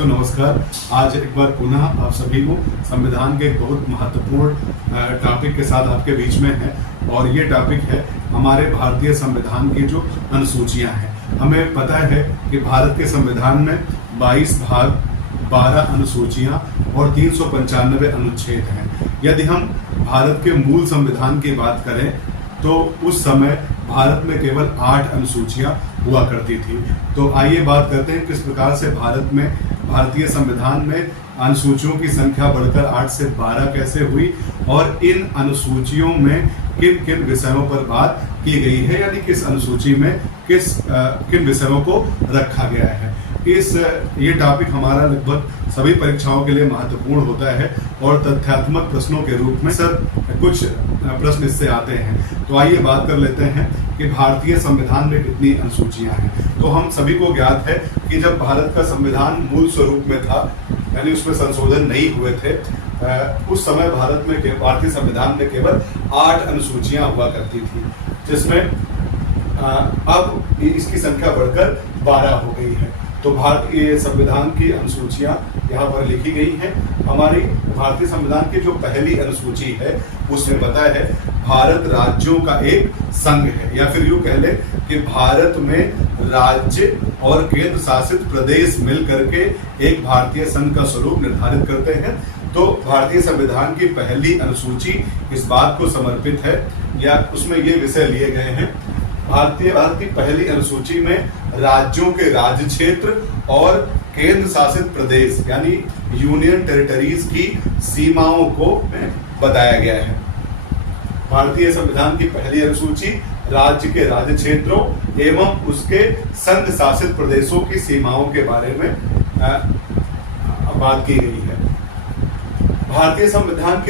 साथियों नमस्कार। आज एक बार पुनः आप सभी को संविधान के एक बहुत महत्वपूर्ण टॉपिक के साथ आपके बीच में है और ये टॉपिक है हमारे भारतीय संविधान की जो अनुसूचियां हैं। हमें पता है कि भारत के संविधान में 22 भाग, 12 अनुसूचियां और 395 अनुच्छेद हैं। यदि हम भारत के मूल संविधान की बात करें तो उस समय भारत में केवल 8 अनुसूचियां हुआ करती थी। तो आइए बात करते हैं किस प्रकार से भारतीय संविधान में अनुसूचियों की संख्या बढ़कर 8 से 12 कैसे हुई और इन अनुसूचियों में किन किन विषयों पर बात की गई है, यानी किस अनुसूची में किन विषयों को रखा गया है। ये टॉपिक हमारा लगभग सभी परीक्षाओं के लिए महत्वपूर्ण होता है और तथ्यात्मक प्रश्नों के रूप में कुछ प्रश्न इससे आते हैं। तो आइए बात कर लेते हैं कि भारतीय संविधान में कितनी अनुसूचियां हैं। तो हम सभी को ज्ञात है कि जब भारत का संविधान मूल स्वरूप में था, यानी उसमें संशोधन नहीं हुए थे, उस समय भारतीय संविधान में केवल 8 अनुसूचियां हुआ करती थी, जिसमें अब इसकी संख्या बढ़कर 12 हो गई है। तो भारतीय संविधान की अनुसूचियां यहाँ पर लिखी गई हैं। हमारी भारतीय संविधान की जो पहली अनुसूची है उसमें बताया है भारत राज्यों का एक संघ है, या फिर यूं कह ले कि भारत में राज्य और केंद्र शासित प्रदेश मिल करके एक भारतीय संघ का स्वरूप निर्धारित करते हैं। तो भारतीय संविधान की पहली अनुसूची इस बात को समर्पित है, या उसमें ये विषय लिए गए हैं। भारत की पहली अनुसूची में राज्यों के राज्य क्षेत्र और केंद्र शासित प्रदेश यानी यूनियन टेरिटरीज की सीमाओं को बताया गया है। भारतीय संविधान की पहली अनुसूची राज्य के राज्य क्षेत्रों एवं उसके संघ शासित प्रदेशों की सीमाओं के बारे में बात की गई है। भारतीय संविधान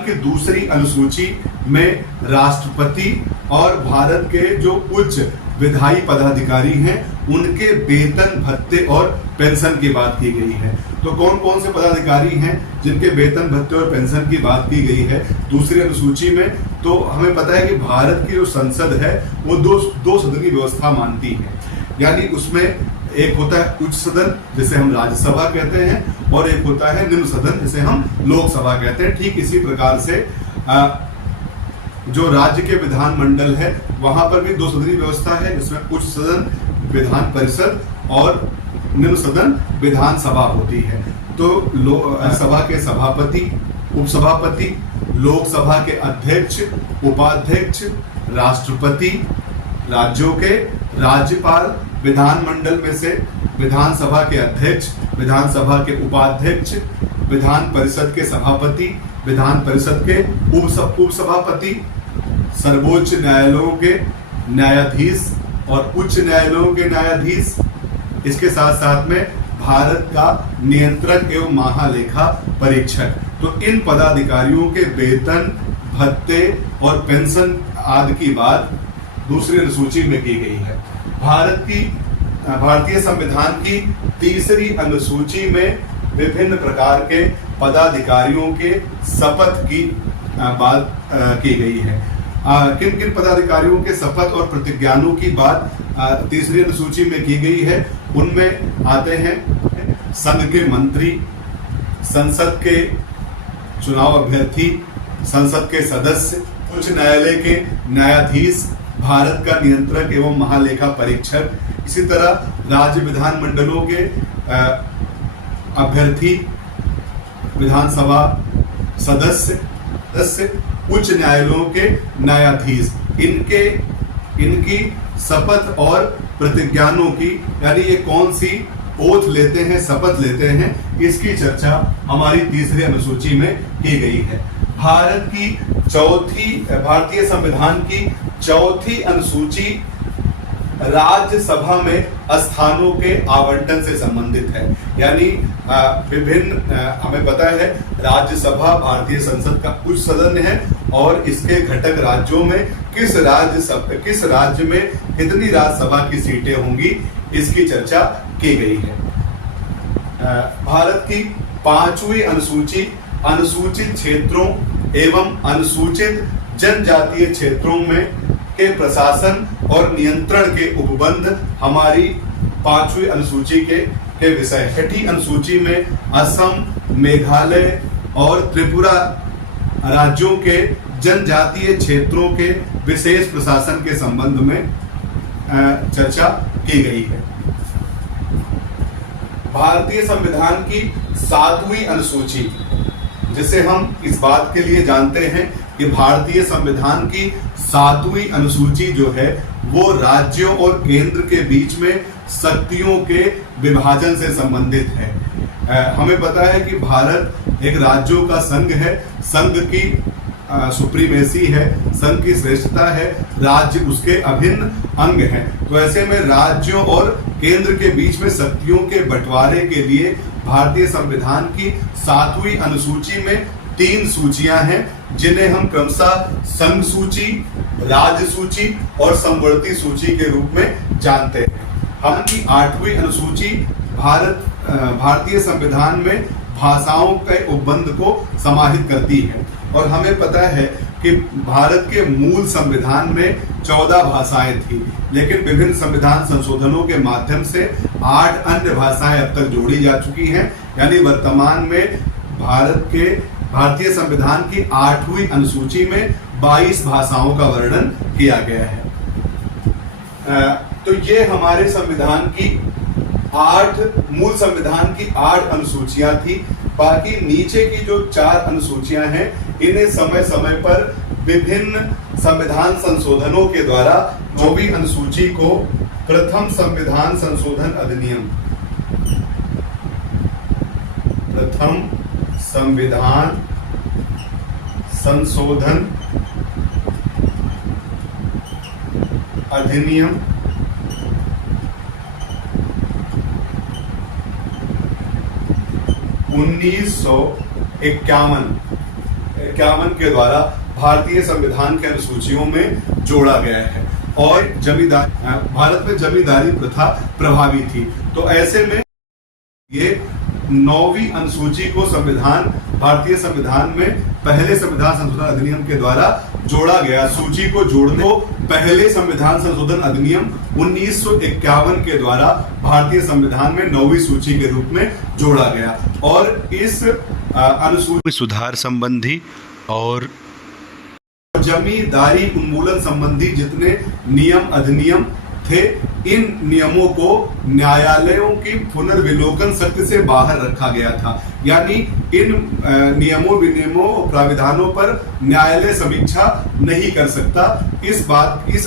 की दूसरी अनुसूची में राष्ट्रपति और भारत के जो उच्च विधायी पदाधिकारी हैं उनके वेतन, भत्ते और पेंशन की बात की गई है। तो कौन कौन से पदाधिकारी हैं जिनके वेतन, भत्ते और पेंशन की बात की गई है दूसरी अनुसूची में? तो हमें पता है कि भारत की जो संसद है वो दो सदन की व्यवस्था मानती है, यानी उसमें एक होता है उच्च सदन जिसे हम राज्यसभा कहते हैं और एक होता है निम्न सदन जिसे हम लोकसभा कहते हैं। ठीक इसी प्रकार से जो राज्य के विधानमंडल है वहां पर भी 2 सदनीय व्यवस्था है, जिसमें उच्च सदन विधान परिषद और निम्न सदन विधानसभा होती है। तो सभा के सभापति, उपसभापति, लोकसभा के अध्यक्ष, उपाध्यक्ष, राष्ट्रपति, राज्यों के राज्यपाल, विधानमंडल में से विधानसभा के अध्यक्ष, विधानसभा के उपाध्यक्ष, विधान परिषद के सभापति, विधान परिषद के उपसभापति, सर्वोच्च न्यायालयों के न्यायाधीश और उच्च न्यायालयों के न्यायाधीश, इसके साथ साथ में भारत का नियंत्रक एवं महालेखा परीक्षक। तो इन पदाधिकारियों के वेतन, भत्ते और पेंशन आदि की बात दूसरी अनुसूची में की गई है। भारतीय संविधान की तीसरी अनुसूची में विभिन्न प्रकार के पदाधिकारियों के शपथ की बात की गई है। किन किन पदाधिकारियों के शपथ और प्रतिज्ञानों की बात तीसरी अनुसूची में की गई है? उनमें आते हैं संघ के मंत्री, संसद के चुनाव अभ्यर्थी, संसद के सदस्य, उच्च न्यायालय के न्यायाधीश, भारत का नियंत्रक एवं महालेखा परीक्षक, इसी तरह राज्य विधानमंडलों के अभ्यर्थी, विधानसभा सदस्य, उच्च न्यायालयों के न्यायाधीश। इनकी शपथ और प्रतिज्ञानों की, यानी ये कौन सी ओथ लेते हैं, शपथ लेते हैं, इसकी चर्चा हमारी तीसरी अनुसूची में की गई है। भारतीय संविधान की चौथी अनुसूची राज्यसभा में स्थानों के आवंटन से संबंधित है, यानी हमें पता है राज्यसभा भारतीय संसद का उच्च सदन है और इसके घटक राज्यों में किस राज्य में कितनी राज्यसभा की सीटें होंगी, इसकी चर्चा की गई है। भारत की 5वीं अनुसूची अनुसूचित क्षेत्रों एवं अनुसूचित जनजातीय क्षेत्रों में के प्रशासन और नियंत्रण के उपबंध हमारी 5वीं अनुसूची के के विषय। छठी अनुसूची में असम, मेघालय और त्रिपुरा राज्यों के जनजातीय क्षेत्रों के विशेष प्रशासन के संबंध में चर्चा की गई है। भारतीय संविधान की 7वीं अनुसूची, जिसे हम इस बात के लिए जानते हैं कि भारतीय संविधान की 7वीं अनुसूची जो है वो राज्यों और केंद्र के बीच में शक्तियों के विभाजन से संबंधित है। हमें पता है कि भारत एक राज्यों का संघ है, संघ की सुप्रीमेसी है, संघ की श्रेष्ठता है, राज्य उसके अभिन्न अंग हैं। तो ऐसे में राज्यों और केंद्र के बीच में शक्तियों के बंटवारे के लिए भारतीय संविधान की 7वीं अनुसूची में 3 सूचियां हैं, जिन्हें हम क्रमशः संघ सूची, राज्य सूची और समवर्ती सूची के रूप में जानते हैं। हालांकि 8वीं अनुसूची भारतीय संविधान में भाषाओं के उपबंध को समाहित करती है और हमें पता है कि भारत के मूल संविधान में 14 भाषाएं थी, लेकिन विभिन्न संविधान संशोधनों के माध्यम से 8 अन्य भाषाएं अब तक जोड़ी जा चुकी हैं। यानी वर्तमान में भारतीय संविधान की 8वीं अनुसूची में 22 भाषाओं का वर्णन किया गया है। तो ये हमारे संविधान की मूल संविधान की 8 अनुसूचियां थी। बाकी नीचे की जो 4 अनुसूचियां हैं, इन्हें समय समय पर विभिन्न संविधान संशोधनों के द्वारा 24 अनुसूची को प्रथम संविधान संशोधन अधिनियम, प्रथम संविधान संशोधन अधिनियम 1951 के द्वारा भारतीय संविधान के अनुसूचियों में जोड़ा गया है और भारत में जमींदारी प्रथा प्रभावी थी। तो ऐसे में ये 9वीं अनुसूची को भारतीय संविधान में पहले संविधान संशोधन अधिनियम के द्वारा जोड़ा गया। सूची को जोड़ने को पहले संविधान संशोधन अधिनियम 1951 के द्वारा भारतीय संविधान में 9वीं सूची के रूप में जोड़ा गया और इस अनुसूची सुधार संबंधी और जमींदारी उन्मूलन संबंधी जितने नियम अधिनियम थे, इन नियमों को न्यायालयों की पुनर्विलोकन शक्ति से बाहर रखा गया था। यानी इन नियमों विनियमों प्राविधानों पर न्यायालय समीक्षा नहीं कर सकता। इस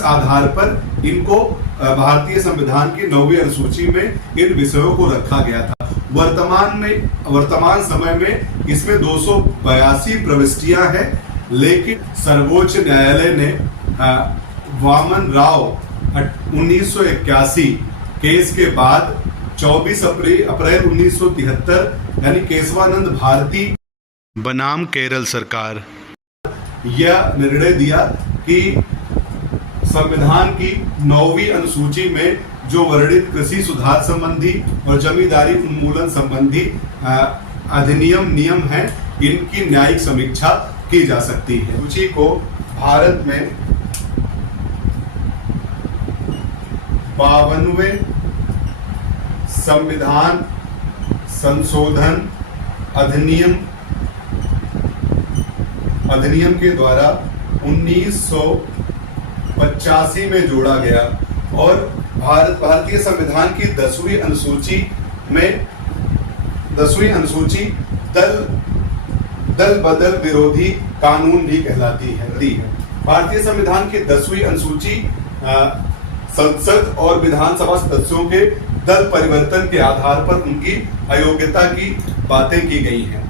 आधार पर इनको भारतीय संविधान की 9वीं अनुसूची में इन विषयों को रखा गया था। वर्तमान समय में इसमें 282 प्रविष्टियां हैं, लेकिन सर्वोच्च न्यायालय ने वामन राव 1981 केस के बाद 24 अप्रैल 1973 यानी केशवानंद भारती बनाम केरल सरकार यह निर्णय दिया कि संविधान की 9वीं अनुसूची में जो वर्णित कृषि सुधार संबंधी और जमींदारी उन्मूलन संबंधी अधिनियम नियम हैं, इनकी न्यायिक समीक्षा की जा सकती है। सूची को भारत में 52वें संविधान संशोधन अधिनियम के द्वारा 1985 में जोड़ा गया और भारतीय संविधान की 10वीं अनुसूची दल बदल विरोधी कानून भी कहलाती है। भारतीय संविधान की 10वीं अनुसूची संसद और विधानसभा सदस्यों के दल परिवर्तन के आधार पर उनकी अयोग्यता की बातें की गई हैं।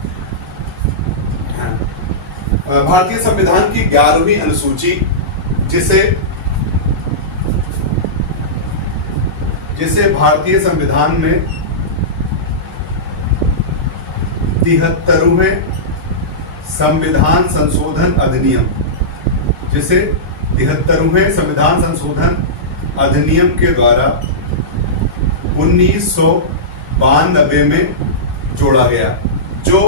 भारतीय संविधान की 11वीं अनुसूची जिसे भारतीय संविधान में 73वें संविधान संशोधन अधिनियम, जिसे 73वें संविधान संशोधन अधिनियम के द्वारा 1992 में जोड़ा गया, जो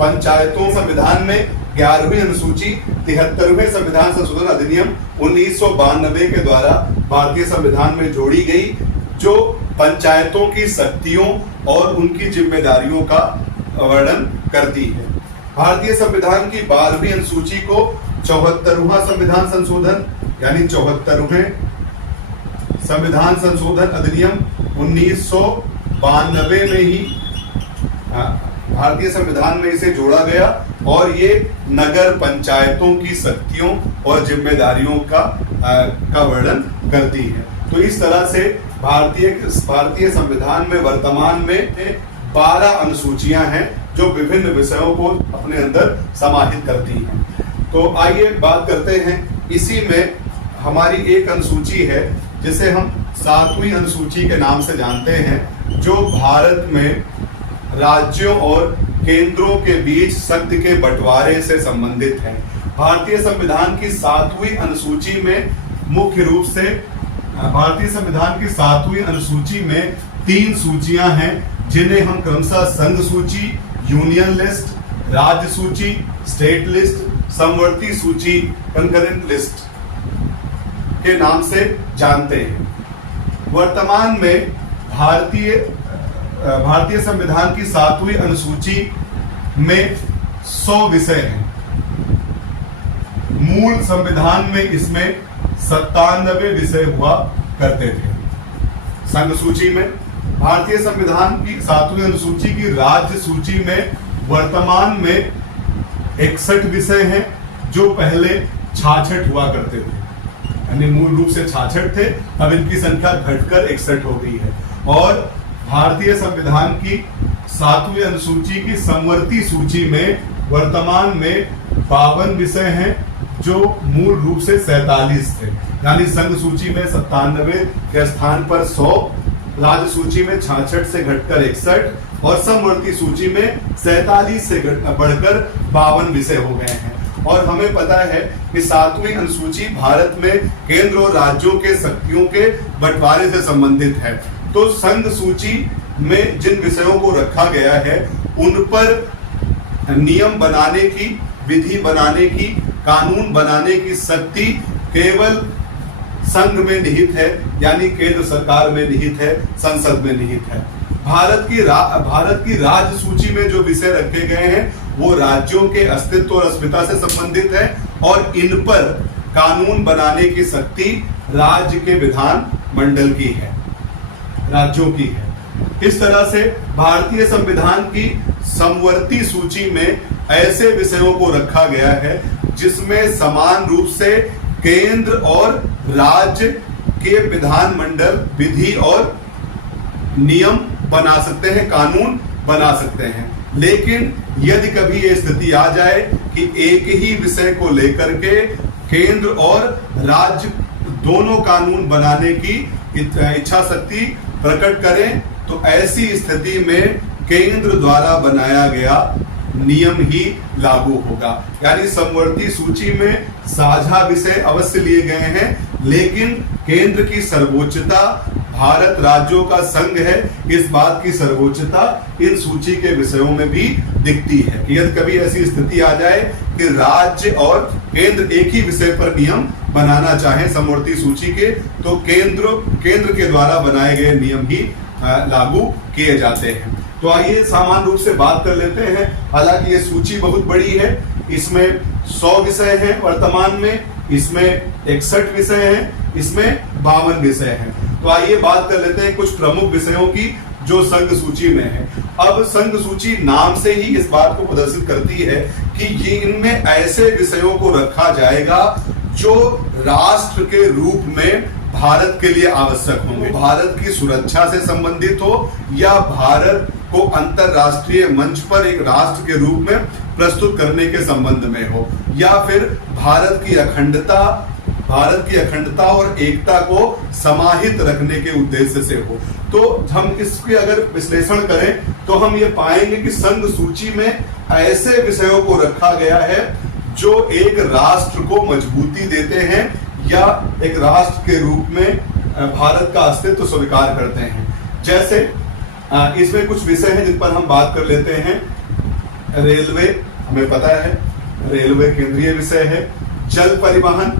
पंचायतों संविधान में 11वीं अनुसूची 73वें संविधान संशोधन अधिनियम 1992 के द्वारा भारतीय संविधान में जोड़ी गई, जो पंचायतों की शक्तियों और उनकी जिम्मेदारियों का वर्णन करती है। भारतीय संविधान की 12वीं अनुसूची को 74वां संविधान संशोधन यानी 74वें संविधान संशोधन अधिनियम 1992 में ही भारतीय संविधान में इसे जोड़ा गया और ये नगर पंचायतों की शक्तियों और जिम्मेदारियों का वर्णन करती है। तो इस तरह से भारतीय संविधान में वर्तमान में 12 अनुसूचियां हैं जो विभिन्न विषयों को अपने अंदर समाहित करती हैं। तो आइए बात करते हैं, इसी में हमारी एक अनुसूची है जिसे हम 7वीं अनुसूची के नाम से जानते हैं, जो भारत में राज्यों और केंद्रों के बीच शक्ति के बंटवारे से संबंधित है। भारतीय संविधान की 7वीं अनुसूची में मुख्य रूप से भारतीय संविधान की 7वीं अनुसूची में 3 सूचियां हैं, जिन्हें हम क्रमशः संघ सूची, यूनियन लिस्ट, राज्य सूची, स्टेट लिस्ट, समवर्ती सूची, कंकरेंट लिस्ट के नाम से जानते हैं। वर्तमान में भारतीय संविधान की 7वीं अनुसूची में 100 विषय हैं। मूल संविधान में इसमें 97 विषय हुआ करते थे। संघ सूची में भारतीय संविधान की 7वीं अनुसूची की राज्य सूची में वर्तमान में 61 विषय हैं, जो पहले 66 हुआ करते थे, यानी मूल रूप से 66 थे, अब इनकी संख्या घटकर 61 हो गई है। और भारतीय संविधान की 7वीं अनुसूची की समवर्ती सूची में वर्तमान में 52 विषय हैं, जो मूल रूप से 47 थे, यानी संघ सूची में 97 के स्थान पर 100, राज्य सूची में 66 से घटकर 61 और समवर्ती सूची में 47 से बढ़कर 52 विषय हो गए हैं। और हमें पता है कि 7वीं अनुसूची भारत में केंद्र और राज्यों के शक्तियों के बंटवारे से संबंधित है। तो संघ सूची में जिन विषयों को रखा गया है उन पर नियम बनाने की, विधि बनाने की, कानून बनाने की शक्ति केवल संघ में निहित है, यानी केंद्र सरकार में निहित है, संसद में निहित है। भारत की राज्य सूची में जो विषय रखे गए हैं वो राज्यों के अस्तित्व और अस्मिता से संबंधित है और इन पर कानून बनाने की शक्ति राज्य के विधान मंडल की है, राज्यों की है। इस तरह से भारतीय संविधान की समवर्ती सूची में ऐसे विषयों को रखा गया है जिसमें समान रूप से केंद्र और राज्य के विधान मंडल विधि और नियम बना सकते हैं, कानून बना सकते हैं। लेकिन यदि कभी ये स्थिति आ जाए कि एक ही विषय को लेकर के केंद्र और राज्य दोनों कानून बनाने की इच्छा शक्ति प्रकट करें, तो ऐसी स्थिति में केंद्र द्वारा बनाया गया नियम ही लागू होगा। यानी समवर्ती सूची में साझा विषय अवश्य लिए गए हैं, लेकिन केंद्र की सर्वोच्चता भारत राज्यों का संघ है, इस बात की सर्वोच्चता इन सूची के विषयों में भी दिखती है कि यदि कभी ऐसी स्थिति आ जाए कि राज्य और केंद्र एक ही विषय पर नियम बनाना चाहे समवर्ती सूची के, तो केंद्र के द्वारा बनाए गए नियम ही लागू किए जाते हैं। तो आइए सामान्य रूप से बात कर लेते हैं। हालांकि ये सूची बहुत बड़ी है, इसमें 100 विषय हैं वर्तमान में, इसमें 61 विषय हैं, इसमें 52 विषय हैं। तो आइए बात कर लेते हैं कुछ प्रमुख विषयों की जो संघ सूची में है। अब संघ सूची नाम से ही इस बात को प्रदर्शित करती है कि ये इनमें ऐसे विषयों को रखा जाएगा जो राष्ट्र के रूप में भारत के लिए आवश्यक होंगे, भारत की सुरक्षा से संबंधित हो या भारत को अंतरराष्ट्रीय मंच पर एक राष्ट्र के रूप में प्रस्तुत करने के संबंध में हो, या फिर भारत की अखंडता और एकता को समाहित रखने के उद्देश्य से हो। तो हम इसके अगर विश्लेषण करें तो हम ये पाएंगे कि संघ सूची में ऐसे विषयों को रखा गया है जो एक राष्ट्र को मजबूती देते हैं या एक राष्ट्र के रूप में भारत का अस्तित्व स्वीकार करते हैं। जैसे इसमें कुछ विषय हैं जिन पर हम बात कर लेते हैं। रेलवे, हमें पता है रेलवे केंद्रीय विषय है। जल परिवहन,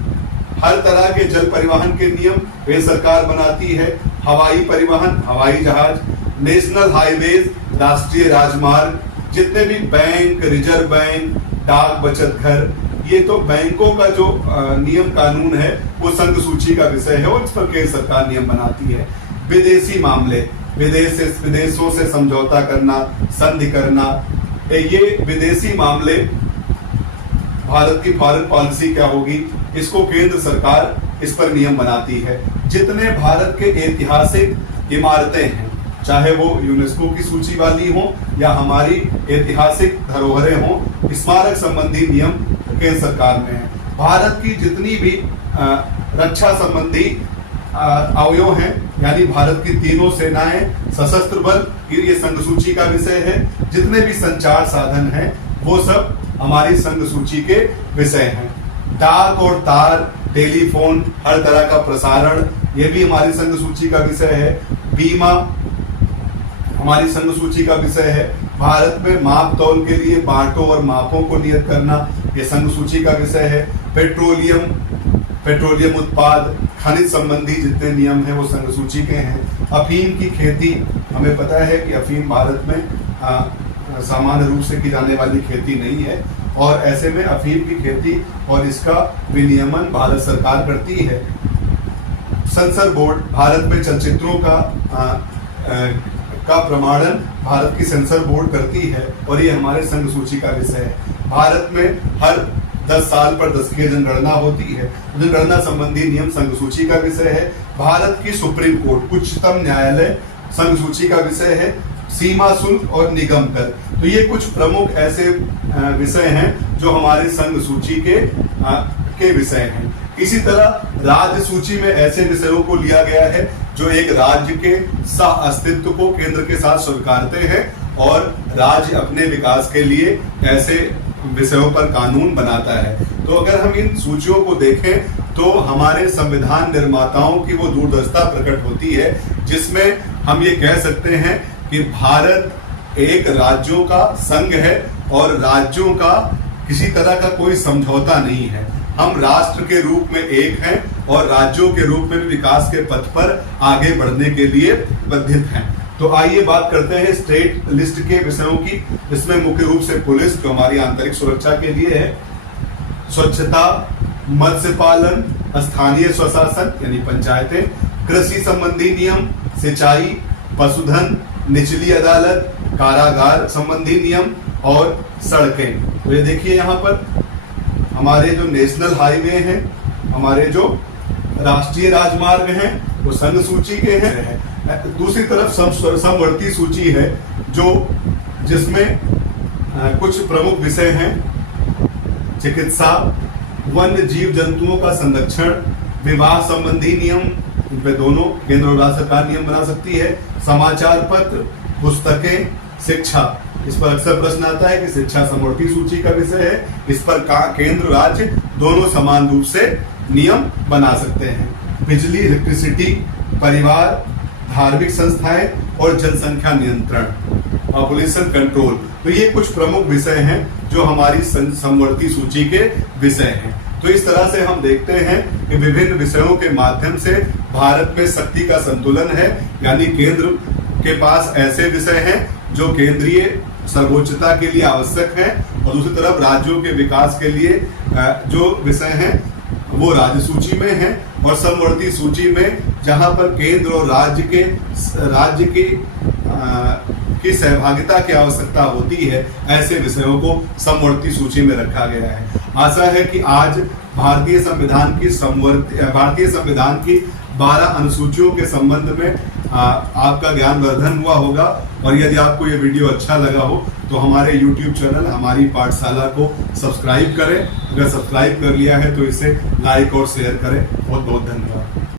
हर तरह के जल परिवहन के नियम वे सरकार बनाती है। हवाई परिवहन, हवाई जहाज, नेशनल हाईवेज, राष्ट्रीय राजमार्ग, जितने भी बैंक, रिजर्व बैंक, डाक बचत घर, ये तो बैंकों का जो नियम कानून है वो संघ सूची का विषय है और इस पर केंद्र सरकार नियम बनाती है। विदेशी मामले, विदेशों से समझौता करना, संधि करना, ये विदेशी मामले, भारत की फॉरेन पॉलिसी क्या होगी, इसको केंद्र सरकार इस पर नियम बनाती है। जितने भारत के ऐतिहासिक इमारतें हैं, चाहे वो यूनेस्को की सूची वाली हो या हमारी ऐतिहासिक धरोहरें हो, स्मारक संबंधी नियम केंद्र सरकार में है। भारत की जितनी भी रक्षा संबंधी अवयव हैं, यानी भारत की तीनों सेनाएं, सशस्त्र बल, ये संघ सूची का विषय है। जितने भी संचार साधन हैं वो सब हमारी संघ सूची के विषय हैं। डाक और तार, टेलीफोन, हर तरह का प्रसारण, ये भी हमारी संघ सूची का विषय है। बीमा हमारी संघ सूची का विषय है। भारत में माप तौल के लिए बांटों और मापों को नियत करना, ये संघ सूची का विषय है। पेट्रोलियम उत्पाद, खनिज संबंधी जितने नियम हैं वो संघ सूची के हैं। अफीम की खेती, हमें पता है कि अफीम भारत में सामान्य रूप से की जाने वाली खेती नहीं है और ऐसे में अफीम की खेती और इसका विनियमन भारत सरकार करती है। सेंसर बोर्ड, भारत में चलचित्रों का प्रमाणन भारत की सेंसर बोर्ड करती है और ये हमारे संघ सूची का विषय है। भारत में हर 10 साल पर 10वीं जनगणना होती है। जनगणना संबंधी नियम संघ सूची का विषय है। भारत की सुप्रीम कोर्ट, उच्चतम न्यायालय संघ सूची का विषय है। सीमा शुल्क और निगम कर, तो ये कुछ प्रमुख ऐसे विषय हैं जो हमारे संघ सूची के विषय हैं। इसी तरह राज्य सूची में ऐसे विषयों को लिया गया है जो एक राज्य के सह अस्तित्व को केंद्र के साथ स्वीकारते हैं और राज्य अपने विकास के लिए ऐसे विषयों पर कानून बनाता है। तो अगर हम इन सूचियों को देखें तो हमारे संविधान निर्माताओं की वो दूरदर्शिता प्रकट होती है, जिसमें हम ये कह सकते हैं कि भारत एक राज्यों का संघ है और राज्यों का किसी तरह का कोई समझौता नहीं है। हम राष्ट्र के रूप में एक हैं और राज्यों के रूप में भी विकास के पथ पर आगे बढ़ने के लिए बद्धित हैं। तो आइए बात करते हैं स्टेट लिस्ट के विषयों की। इसमें मुख्य रूप से पुलिस, जो हमारी आंतरिक सुरक्षा के लिए है, स्वच्छता, मत्स्य पालन, स्थानीय स्वशासन यानी पंचायतें, कृषि संबंधी नियम, सिंचाई, पशुधन, निचली अदालत, कारागार संबंधी नियम और सड़कें। तो ये देखिए यहाँ पर हमारे जो नेशनल हाईवे हैं, हमारे जो राष्ट्रीय राजमार्ग हैं वो संघ सूची के हैं। दूसरी तरफ समवर्ती सूची है जिसमें कुछ प्रमुख विषय हैं। चिकित्सा, वन्य जीव जंतुओं का संरक्षण, विवाह संबंधी नियम, इन पे दोनों केंद्र और राज्य सरकार नियम बना सकती है। समाचार पत्र, पुस्तकें, शिक्षा, इस पर अक्सर प्रश्न आता है कि शिक्षा समवर्ती सूची का विषय है। इस पर केंद्र राज्य दोनों समान रूप से नियम बना सकते हैं। बिजली, इलेक्ट्रिसिटी, परिवार, धार्मिक संस्थाएं और जनसंख्या नियंत्रण, पॉपुलेशन कंट्रोल, तो ये कुछ प्रमुख विषय हैं जो हमारी समवर्ती सूची के विषय हैं। तो इस तरह से हम देखते हैं कि विभिन्न विषयों के माध्यम से भारत में शक्ति का संतुलन है, यानी केंद्र के पास ऐसे विषय हैं जो केंद्रीय सर्वोच्चता के लिए आवश्यक हैं और दूसरी तरफ राज्यों के विकास के लिए जो विषय हैं वो राज्य सूची में हैं। और समवर्ती सूची में जहां पर केंद्र और राज्य की सहभागिता की आवश्यकता होती है, ऐसे विषयों को समवर्ती सूची में रखा गया है। आशा है कि आज भारतीय संविधान की 12 अनुसूचियों के संबंध में आपका ज्ञानवर्धन हुआ होगा। और यदि आपको ये वीडियो अच्छा लगा हो तो हमारे YouTube चैनल, हमारी पाठशाला को सब्सक्राइब करें। अगर सब्सक्राइब कर लिया है तो इसे लाइक और शेयर करें। बहुत बहुत धन्यवाद।